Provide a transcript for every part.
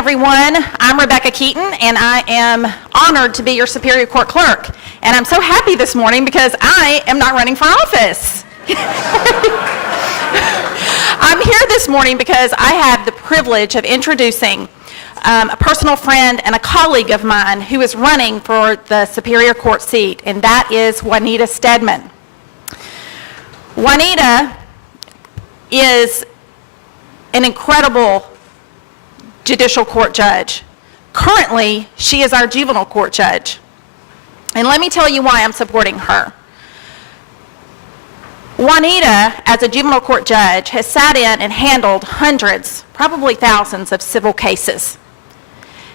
Everyone, I'm Rebecca Keaton, and I am honored to be your Superior Court Clerk. And I'm so happy this morning because I am not running for office. I'm here this morning because I have the privilege of introducing a personal friend and a colleague of mine who is running for the Superior Court seat, and that is Juanita Stedman. Juanita is an incredible judicial court judge. Currently, she is our juvenile court judge. And let me tell you why I'm supporting her. Juanita, as a juvenile court judge, has sat in and handled hundreds, probably thousands of civil cases.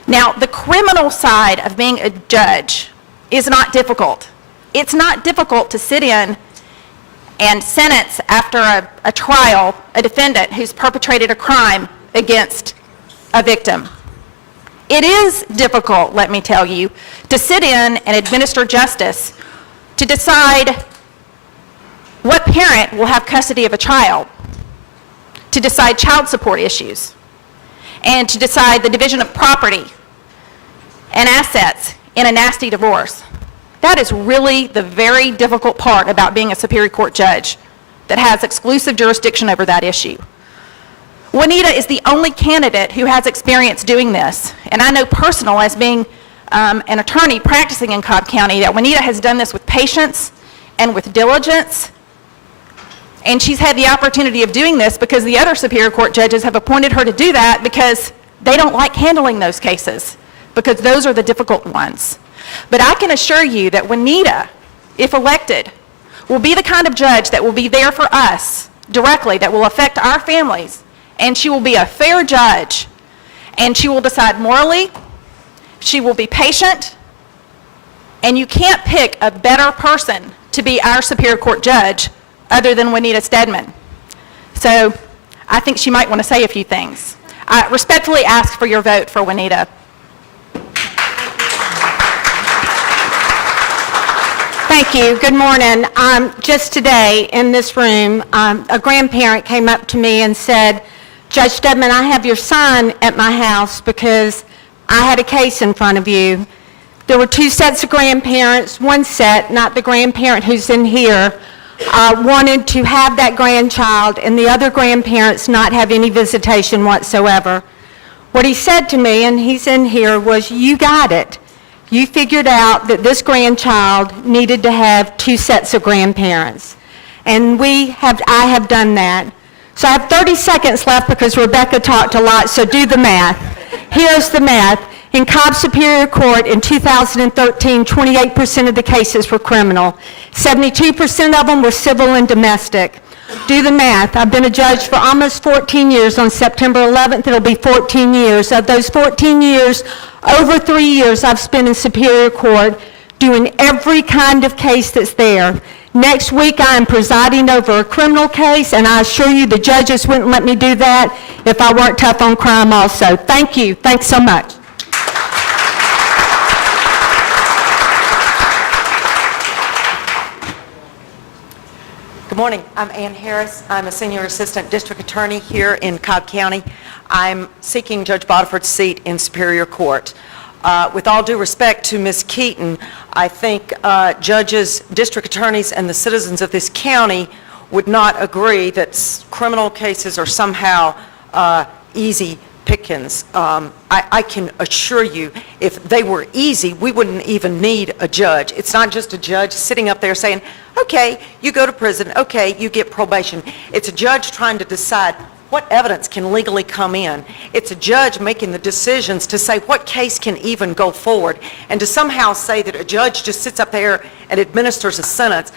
Now, the criminal side of being a judge is not difficult. It's not difficult to sit in and sentence after a trial a defendant who's perpetrated a crime against a victim. It is difficult, let me tell you, to sit in and administer justice, to decide what parent will have custody of a child, to decide child support issues, and to decide the division of property and assets in a nasty divorce. That is really the very difficult part about being a Superior Court judge that has exclusive jurisdiction over that issue. Juanita is the only candidate who has experience doing this, and I know personal as being an attorney practicing in Cobb County that Juanita has done this with patience and with diligence, and she's had the opportunity of doing this because the other Superior Court judges have appointed her to do that because they don't like handling those cases, because those are the difficult ones. But I can assure you that Juanita, if elected, will be the kind of judge that will be there for us directly, that will affect our families, and she will be a fair judge, and she will decide morally, she will be patient, and you can't pick a better person to be our Superior Court judge other than Juanita Stedman. So I think she might want to say a few things. I respectfully ask for your vote for Juanita. Thank you. Good morning. Just today in this room, a grandparent came up to me and said, Judge Stedman, I have your son at my house because I had a case in front of you. There were two sets of grandparents. One set, not the grandparent who's in here, wanted to have that grandchild, and the other grandparents not have any visitation whatsoever. What he said to me, and he's in here, was, you got it. You figured out that this grandchild needed to have two sets of grandparents. And I have done that. So I have 30 seconds left because Rebecca talked a lot, so do the math. Here's the math. In Cobb Superior Court in 2013, 28% of the cases were criminal. 72% of them were civil and domestic. Do the math. I've been a judge for almost 14 years. On September 11th, it'll be 14 years. Of those 14 years, over 3 years I've spent in Superior Court doing every kind of case that's there. Next week I am presiding over a criminal case, and I assure you the judges wouldn't let me do that if I weren't tough on crime also. Thank you. Thanks so much. Good morning. I'm Ann Harris. I'm a senior assistant district attorney here in Cobb County. I'm seeking Judge Bodiford's seat in Superior Court. With all due respect to Ms. Keaton, I think judges, district attorneys, and the citizens of this county would not agree that criminal cases are somehow easy pickings. I can assure you, if they were easy, we wouldn't even need a judge. It's not just a judge sitting up there saying, okay, you go to prison, okay, you get probation. It's a judge trying to decide what evidence can legally come in. It's a judge making the decisions to say what case can even go forward, and to somehow say that a judge just sits up there and administers a sentence.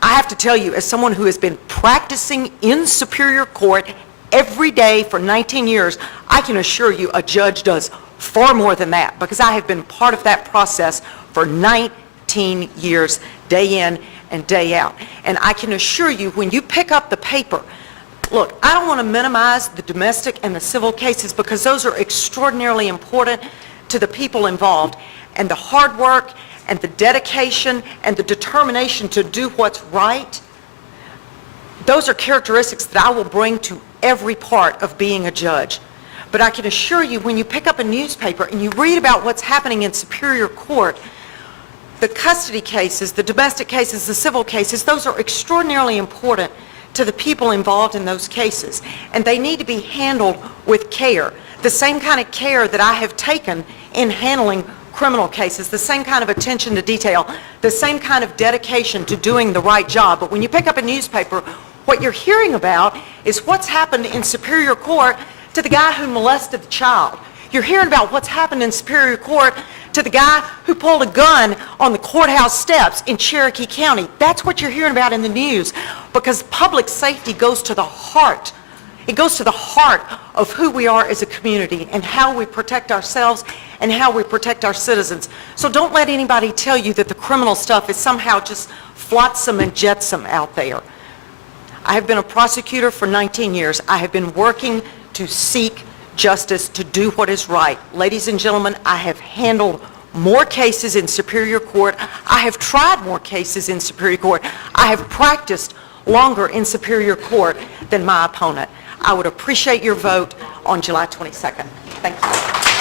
I have to tell you, as someone who has been practicing in Superior Court every day for 19 years, I can assure you a judge does far more than that, because I have been part of that process for 19 years, day in and day out. And I can assure you, when you pick up the paper, look, I don't want to minimize the domestic and the civil cases because those are extraordinarily important to the people involved, and the hard work and the dedication and the determination to do what's right. Those are characteristics that I will bring to every part of being a judge. But I can assure you, when you pick up a newspaper and you read about what's happening in Superior Court, the custody cases, the domestic cases, the civil cases, those are extraordinarily important to the people involved in those cases. And they need to be handled with care. The same kind of care that I have taken in handling criminal cases, the same kind of attention to detail, the same kind of dedication to doing the right job. But when you pick up a newspaper, what you're hearing about is what's happened in Superior Court to the guy who molested the child. You're hearing about what's happened in Superior Court to the guy who pulled a gun on the courthouse steps in Cherokee County. That's what you're hearing about in the news, because public safety goes to the heart. It goes to the heart of who we are as a community and how we protect ourselves and how we protect our citizens. So don't let anybody tell you that the criminal stuff is somehow just flotsam and jetsam out there. I have been a prosecutor for 19 years. I have been working to seek justice, to do what is right. Ladies and gentlemen, I have handled more cases in Superior Court. I have tried more cases in Superior Court. I have practiced longer in Superior Court than my opponent. I would appreciate your vote on July 22nd. Thank you.